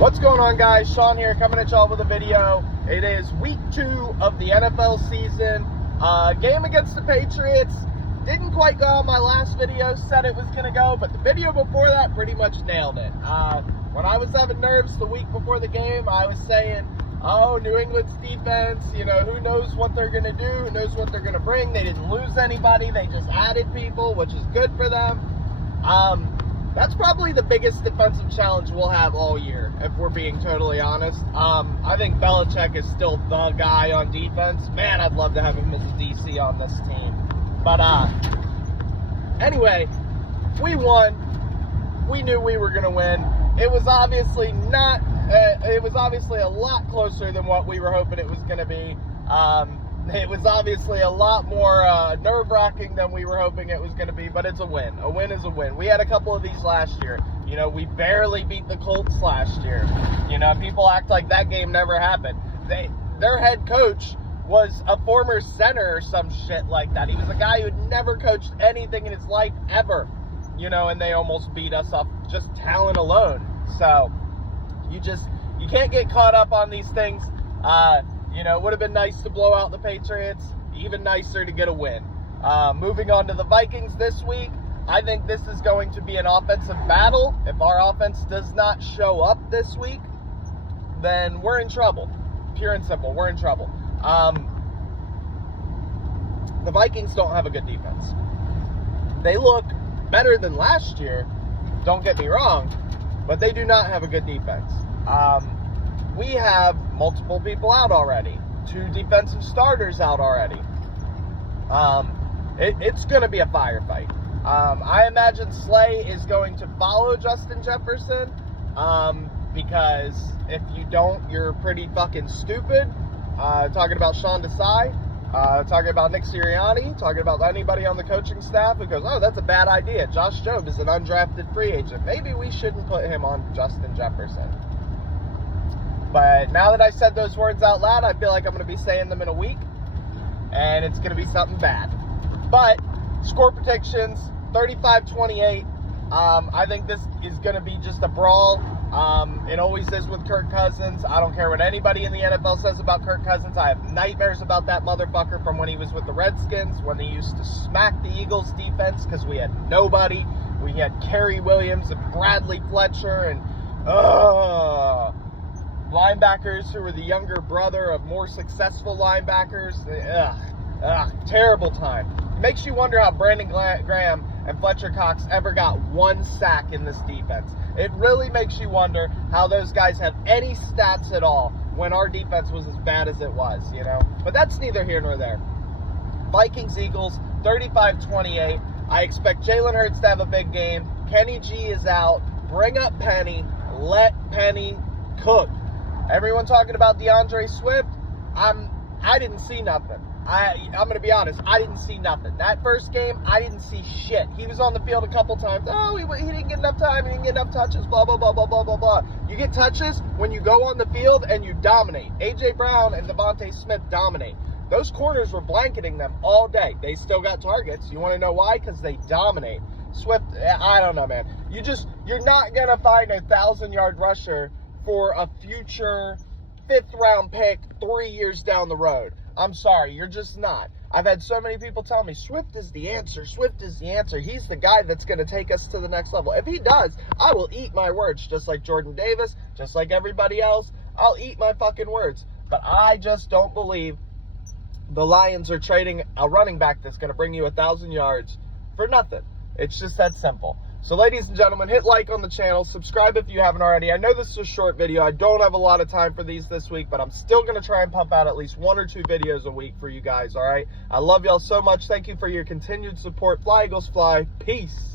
What's going on, guys? Sean here, coming at y'all with a video. It is week 2 of the NFL season. Game against the Patriots. Didn't quite go on my last video, said it was going to go, but the video before that pretty much nailed it. When I was having nerves the week before the game, I was saying, oh, New England's defense, you know, who knows what they're going to do, who knows what they're going to bring. They didn't lose anybody, they just added people, which is good for them. That's probably the biggest defensive challenge we'll have all year, if we're being totally honest. I think Belichick is still the guy on defense. Man, I'd love to have him as a DC on this team. But, anyway, we won. We knew we were going to win. It was obviously not, it was obviously a lot closer than what we were hoping it was going to be. It was obviously a lot more nerve-wracking than we were hoping it was going to be, but it's a win. A win is a win. We had a couple of these last year. You know, we barely beat the Colts last year. You know, people act like that game never happened. Their head coach was a former center or some shit like that. He was a guy who'd never coached anything in his life ever. You know, and they almost beat us off just talent alone. So, you can't get caught up on these things. You know, it would have been nice to blow out the Patriots. Even nicer to get a win. Moving on to the Vikings this week. I think this is going to be an offensive battle. If our offense does not show up this week, then we're in trouble. Pure and simple, we're in trouble. The Vikings don't have a good defense. They look better than last year, don't get me wrong, but they do not have a good defense. We have multiple people out already. 2 defensive starters out already. It's going to be a firefight. I imagine Slay is going to follow Justin Jefferson, because if you don't, you're pretty fucking stupid. Talking about Sean Desai, talking about Nick Sirianni, talking about anybody on the coaching staff who goes, oh, that's a bad idea. Josh Jobe is an undrafted free agent. Maybe we shouldn't put him on Justin Jefferson. But now that I said those words out loud, I feel like I'm going to be saying them in a week, and it's going to be something bad. But, score predictions, 35-28. I think this is going to be just a brawl. It always is with Kirk Cousins. I don't care what anybody in the NFL says about Kirk Cousins. I have nightmares about that motherfucker from when he was with the Redskins, when he used to smack the Eagles defense because we had nobody. We had Kerry Williams and Bradley Fletcher and, linebackers who were the younger brother of more successful linebackers. Terrible time. Makes you wonder how Brandon Graham and Fletcher Cox ever got 1 sack in this defense. It really makes you wonder how those guys have any stats at all when our defense was as bad as it was, you know? But that's neither here nor there. Vikings-Eagles, 35-28. I expect Jalen Hurts to have a big game. Kenny G is out. Bring up Penny. Let Penny cook. Everyone talking about DeAndre Swift, I didn't see nothing. I'm going to be honest, I didn't see nothing. That first game, I didn't see shit. He was on the field a couple times. Oh, he didn't get enough time, he didn't get enough touches, blah, blah, blah, blah, blah, blah, blah. You get touches when you go on the field and you dominate. A.J. Brown and Devontae Smith dominate. Those corners were blanketing them all day. They still got targets. You want to know why? Because they dominate. Swift, I don't know, man. You're not going to find a 1,000-yard rusher for a future 5th-round pick 3 years down the road. I'm sorry, you're just not. I've had so many people tell me, Swift is the answer, Swift is the answer. He's the guy that's going to take us to the next level. If he does, I will eat my words, just like Jordan Davis, just like everybody else. I'll eat my fucking words. But I just don't believe the Lions are trading a running back that's going to bring you 1,000 yards for nothing. It's just that simple. So, ladies and gentlemen, hit like on the channel. Subscribe if you haven't already. I know this is a short video. I don't have a lot of time for these this week, but I'm still going to try and pump out at least 1 or 2 videos a week for you guys, all right? I love y'all so much. Thank you for your continued support. Fly, Eagles, fly. Peace.